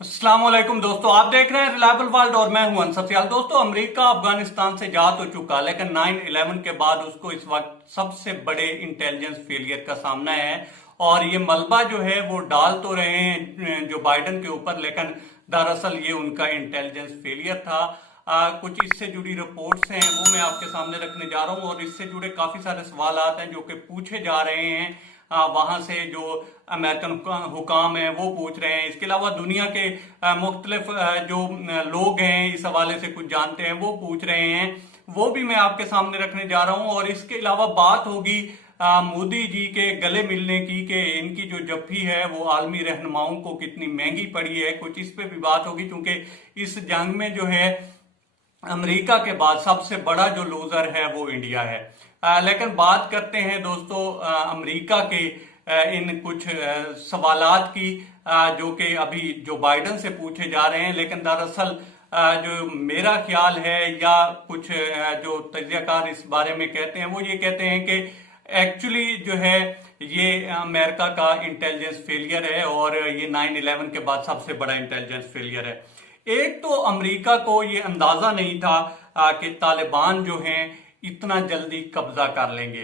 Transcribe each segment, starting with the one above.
अस्सलाम वालेकुम दोस्तों, आप देख रहे हैं रिलायबल वर्ल्ड और मैं हूं अंसर सियाल। दोस्तों, अमेरिका अफगानिस्तान से जा तो चुका, लेकिन 9/11 के बाद उसको इस वक्त सबसे बड़े इंटेलिजेंस फेलियर का सामना है। और ये मलबा जो है वो डाल तो रहे हैं जो बाइडन के ऊपर, लेकिन दरअसल ये उनका इंटेलिजेंस फेलियर था। कुछ इससे जुड़ी रिपोर्ट्स हैं वो मैं आपके सामने रखने जा रहा हूं, और इससे जुड़े काफी सारे सवाल हैं जो कि पूछे जा रहे हैं। वहां से जो अमेरिकन हुकाम है वो पूछ रहे हैं। इसके अलावा दुनिया के मुख्तलिफ जो लोग हैं इस हवाले से कुछ जानते हैं वो पूछ रहे हैं, वो भी मैं आपके सामने रखने जा रहा हूं। और इसके अलावा बात होगी मोदी जी के गले मिलने की, कि इनकी जो जफ्फी है वो आलमी रहनुमाओं को कितनी महंगी पड़ी है। कुछ इस पे भी बात होगी, क्योंकि इस जंग में जो है अमेरिका के बाद सबसे बड़ा जो लूजर है वो इंडिया है। लेकिन बात करते हैं दोस्तों अमेरिका के इन कुछ सवालात की, जो कि अभी जो बाइडन से पूछे जा रहे हैं। लेकिन दरअसल जो मेरा ख्याल है या कुछ जो तज्जियाकार इस बारे में कहते हैं वो ये कहते हैं कि एक्चुअली जो है ये अमेरिका का इंटेलिजेंस फेलियर है, और ये 9/11 के बाद सबसे बड़ा इंटेलिजेंस फेलियर है। एक तो अमेरिका को ये अंदाजा नहीं था कि तालिबान जो हैं इतना जल्दी कब्जा कर लेंगे,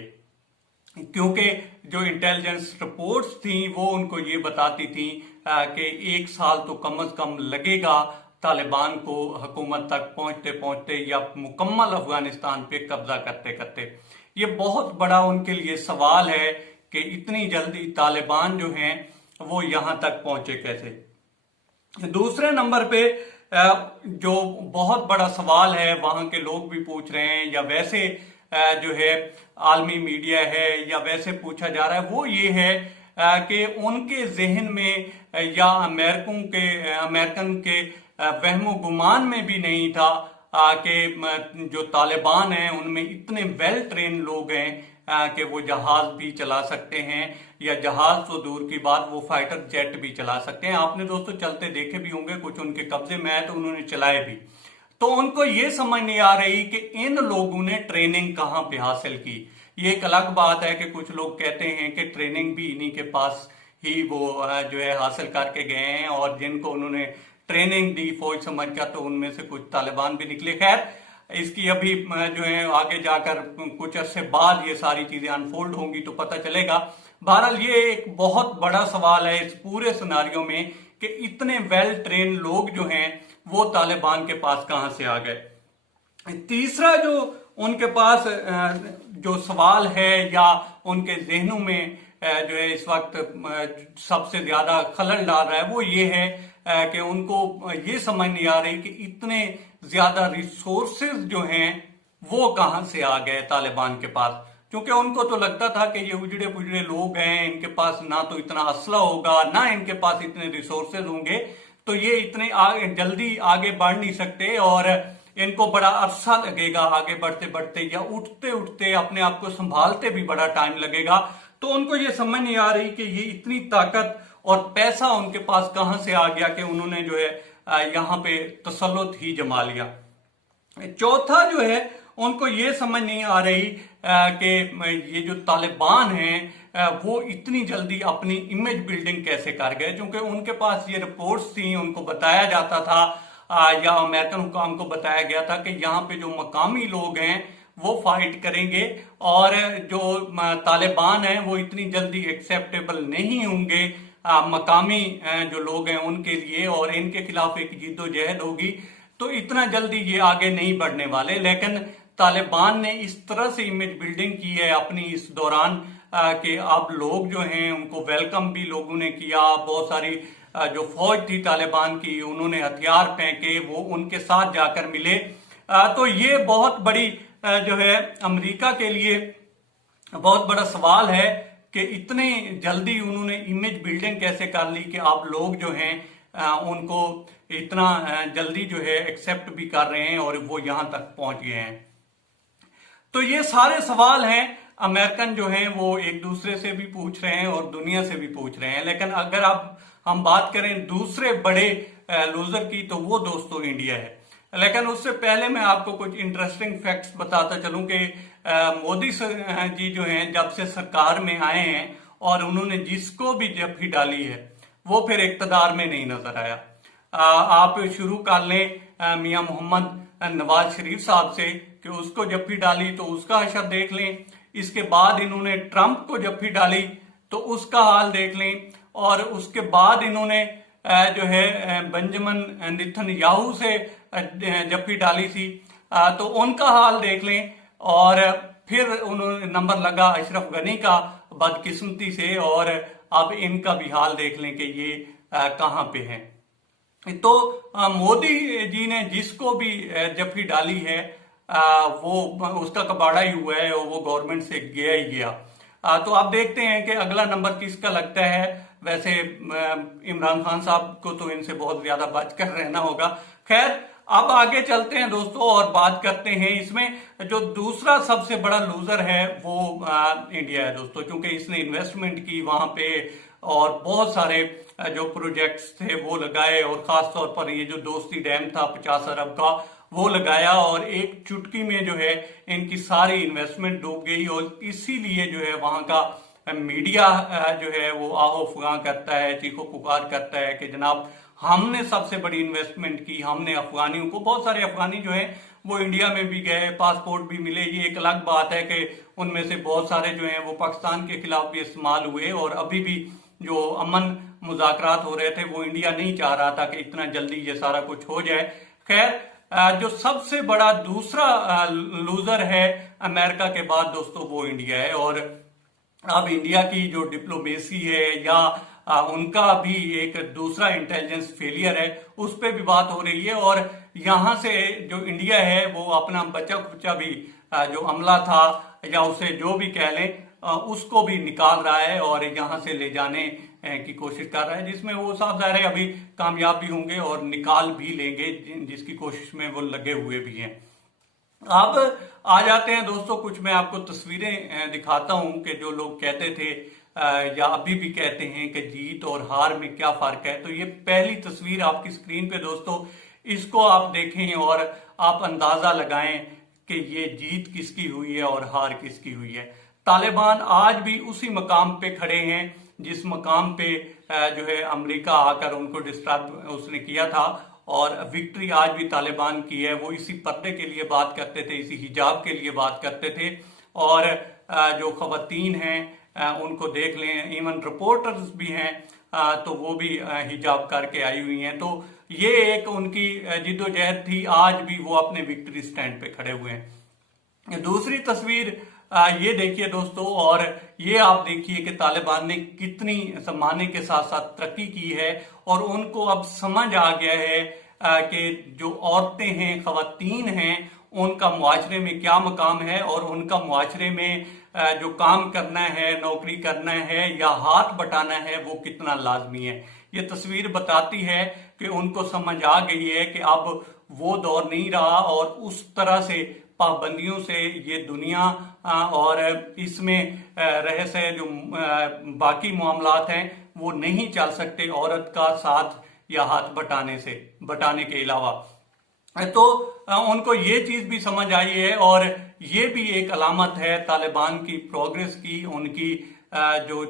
क्योंकि जो इंटेलिजेंस रिपोर्ट्स थी वो उनको ये बताती थी कि 1 साल तो कम से कम लगेगा तालिबान को हुकूमत तक पहुंचते पहुंचते, या मुकम्मल अफगानिस्तान पे कब्जा करते करते। ये बहुत बड़ा उनके लिए सवाल है कि इतनी जल्दी तालिबान जो हैं वो यहां तक पहुंचे कैसे। दूसरे नंबर पे जो बहुत बड़ा सवाल है वहां के लोग भी पूछ रहे हैं, या वैसे जो है आलमी मीडिया है, या वैसे पूछा जा रहा है, वो ये है कि उनके जहन में या अमेरिकन के वहमो गुमान में भी नहीं था कि जो तालिबान हैं उनमें इतने वेल ट्रेन लोग हैं कि वो जहाज भी चला सकते हैं, या जहाज तो दूर की बात वो फाइटर जेट भी चला सकते हैं। आपने दोस्तों चलते देखे भी होंगे, कुछ उनके कब्जे में है तो उन्होंने चलाए भी। तो उनको ये समझ नहीं आ रही कि इन लोगों ने ट्रेनिंग कहां पे हासिल की। ये एक अलग बात है कि कुछ लोग कहते हैं कि ट्रेनिंग भी इन्हीं के पास ही वो जो है हासिल करके गए हैं, और जिनको उन्होंने ट्रेनिंग दी फौज समझ कर, तो उनमें से कुछ तालिबान भी निकले। खैर, इसकी अभी जो है आगे जाकर कुछ अरसे बाद ये सारी चीजें अनफोल्ड होंगी तो पता चलेगा। बहरहाल ये एक बहुत बड़ा सवाल है इस पूरे सिनारियो में कि इतने वेल ट्रेन लोग जो हैं वो तालिबान के पास कहां से आ गए। तीसरा जो उनके पास जो सवाल है या उनके जहनों में जो है इस वक्त सबसे ज्यादा खलल डाल रहा है वो ये है कि उनको ये समझ नहीं आ रही कि इतने ज्यादा रिसोर्सेज जो हैं वो कहां से आ गए तालिबान के पास। क्योंकि उनको तो लगता था कि ये उजड़े पुजड़े लोग हैं, इनके पास ना तो इतना असला होगा, ना इनके पास इतने रिसोर्सेज होंगे, तो ये इतने जल्दी आगे बढ़ नहीं सकते, और इनको बड़ा अरसा लगेगा आगे बढ़ते बढ़ते, या उठते उठते अपने आप को संभालते भी बड़ा टाइम लगेगा। तो उनको ये समझ नहीं आ रही कि ये इतनी ताकत और पैसा उनके पास कहां से आ गया कि उन्होंने जो है यहाँ पे तसल्लुत ही जमा लिया। चौथा जो है उनको ये समझ नहीं आ रही कि ये जो तालिबान हैं वो इतनी जल्दी अपनी इमेज बिल्डिंग कैसे कर गए, क्योंकि उनके पास ये रिपोर्ट्स थी, उनको बताया जाता था या अमेरिकन हुकाम को बताया गया था कि यहाँ पे जो मकामी लोग हैं वो फाइट करेंगे, और जो तालिबान हैं वो इतनी जल्दी एक्सेप्टेबल नहीं होंगे मकामी जो लोग हैं उनके लिए, और इनके खिलाफ एक जिद्दोजहद होगी, तो इतना जल्दी ये आगे नहीं बढ़ने वाले। लेकिन तालिबान ने इस तरह से इमेज बिल्डिंग की है अपनी इस दौरान कि अब लोग जो हैं उनको वेलकम भी लोगों ने किया। बहुत सारी जो फौज थी तालिबान की उन्होंने हथियार फेंके, वो उनके साथ जाकर मिले। तो ये बहुत बड़ी जो है अमेरिका के लिए बहुत बड़ा सवाल है कि इतने जल्दी उन्होंने इमेज बिल्डिंग कैसे कर ली कि आप लोग जो हैं उनको इतना जल्दी जो है एक्सेप्ट भी कर रहे हैं और वो यहां तक पहुंच गए हैं। तो ये सारे सवाल हैं अमेरिकन जो हैं वो एक दूसरे से भी पूछ रहे हैं और दुनिया से भी पूछ रहे हैं। लेकिन अगर आप हम बात करें दूसरे बड़े लूजर की, तो वो दोस्तों इंडिया है। लेकिन उससे पहले मैं आपको कुछ इंटरेस्टिंग फैक्ट्स बताता चलूं कि मोदी जी जो हैं जब से सरकार में आए हैं और उन्होंने जिसको भी जफ्फी डाली है वो फिर इक्तदार में नहीं नजर आया। आप शुरू कर लें मियां मोहम्मद नवाज शरीफ साहब से कि उसको जप्फी डाली तो उसका हशर देख लें। इसके बाद इन्होंने ट्रंप को जप्फी डाली तो उसका हाल देख लें। और उसके बाद इन्होंने जो है बेंजामिन नेतन्याहू से जप्फी डाली थी तो उनका हाल देख लें। और फिर उन्होंने नंबर लगा अशरफ गनी का बदकिस्मती से, और अब इनका भी हाल देख लें कि ये कहां पे हैं। तो मोदी जी ने जिसको भी जप्फी डाली है वो उसका कबाड़ा ही हुआ है और वो गवर्नमेंट से गया ही गया। तो आप देखते हैं कि अगला नंबर किसका लगता है। वैसे इमरान खान साहब को तो इनसे बहुत ज्यादा बच कर रहना होगा। खैर अब आगे चलते हैं दोस्तों और बात करते हैं। इसमें जो दूसरा सबसे बड़ा लूजर है वो इंडिया है दोस्तों, क्योंकि इसने इन्वेस्टमेंट की वहां पे और बहुत सारे जो प्रोजेक्ट्स थे वो लगाए, और खास तौर पर ये जो दोस्ती डैम था 50 अरब का वो लगाया, और एक चुटकी में जो है इनकी सारी इन्वेस्टमेंट डूब गई। और इसीलिए जो है वहां का मीडिया जो है वो आहो फुगां करता है, चीखो पुकार करता है कि जनाब हमने सबसे बड़ी इन्वेस्टमेंट की, हमने अफगानियों को, बहुत सारे अफगानी जो है वो इंडिया में भी गए, पासपोर्ट भी मिले। ये एक अलग बात है कि उनमें से बहुत सारे जो हैं वो पाकिस्तान के खिलाफ भी इस्तेमाल हुए, और अभी भी जो अमन मुज़ाकरात हो रहे थे वो इंडिया नहीं चाह रहा था कि इतना जल्दी ये सारा कुछ हो जाए। खैर जो सबसे बड़ा दूसरा लूजर है अमेरिका के बाद दोस्तों वो इंडिया है। और अब इंडिया की जो डिप्लोमेसी है या उनका भी एक दूसरा इंटेलिजेंस फेलियर है उस पर भी बात हो रही है। और यहां से जो इंडिया है वो अपना बचा खुचा भी जो अमला था या उसे जो भी कह लें उसको भी निकाल रहा है और यहां से ले जाने की कोशिश कर रहा है, जिसमें वो साफ जाहिर है अभी कामयाब भी होंगे और निकाल भी लेंगे, जिसकी कोशिश में वो लगे हुए भी हैं। अब आ जाते हैं दोस्तों, कुछ मैं आपको तस्वीरें दिखाता हूं कि जो लोग कहते थे या अभी भी कहते हैं कि जीत और हार में क्या फर्क है। तो ये पहली तस्वीर आपकी स्क्रीन पे दोस्तों, इसको आप देखें और आप अंदाजा लगाएं कि ये जीत किसकी हुई है और हार किसकी हुई है। तालिबान आज भी उसी मकाम पे खड़े हैं जिस मकाम पे जो है अमेरिका आकर उनको डिस्टर्ब उसने किया था, और विक्ट्री आज भी तालिबान की है। वो इसी पर्दे के लिए बात करते थे, इसी हिजाब के लिए बात करते थे, और जो खवातीन हैं उनको देख लें, इवन रिपोर्टर्स भी हैं तो वो भी हिजाब करके आई हुई हैं। तो ये एक उनकी जिद्दोजहद थी, आज भी वो अपने विक्ट्री स्टैंड पे खड़े हुए हैं। दूसरी तस्वीर ये देखिए दोस्तों, और ये आप देखिए कि तालिबान ने कितनी सम्माने के साथ साथ तरक्की की है, और उनको अब समझ आ गया है कि जो औरतें हैं, खवातीन हैं, उनका मुआशरे में क्या मकाम है, और उनका मुआशरे में जो काम करना है, नौकरी करना है या हाथ बटाना है वो कितना लाजमी है। ये तस्वीर बताती है कि उनको समझ आ गई है कि अब वो दौर नहीं रहा, और उस तरह से पाबंदियों से ये दुनिया और इसमें रहस्य जो बाकी मामलात हैं वो नहीं चल सकते औरत का साथ या हाथ बटाने के अलावा। तो उनको ये चीज भी समझ आई है, और ये भी एक अलामत है तालिबान की प्रोग्रेस की, उनकी जो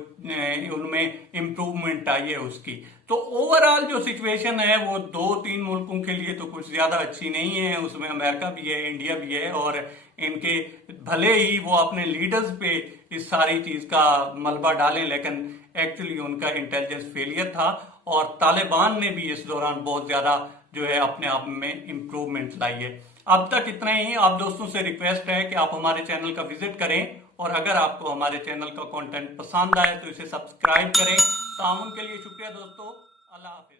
उनमें इम्प्रूवमेंट आई है उसकी। तो ओवरऑल जो सिचुएशन है वो 2-3 मुल्कों के लिए तो कुछ ज्यादा अच्छी नहीं है। उसमें अमेरिका भी है, इंडिया भी है, और इनके भले ही वो अपने लीडर्स पे इस सारी चीज का मलबा डालें, लेकिन एक्चुअली उनका इंटेलिजेंस फेलियर था, और तालिबान ने भी इस दौरान बहुत ज्यादा जो है अपने आप में इम्प्रूवमेंट लाई है। अब तक इतना ही। आप दोस्तों से रिक्वेस्ट है कि आप हमारे चैनल का विजिट करें, और अगर आपको हमारे चैनल का कंटेंट पसंद आए तो इसे सब्सक्राइब करें। ताउन के लिए शुक्रिया दोस्तों। अल्लाह हाफिज।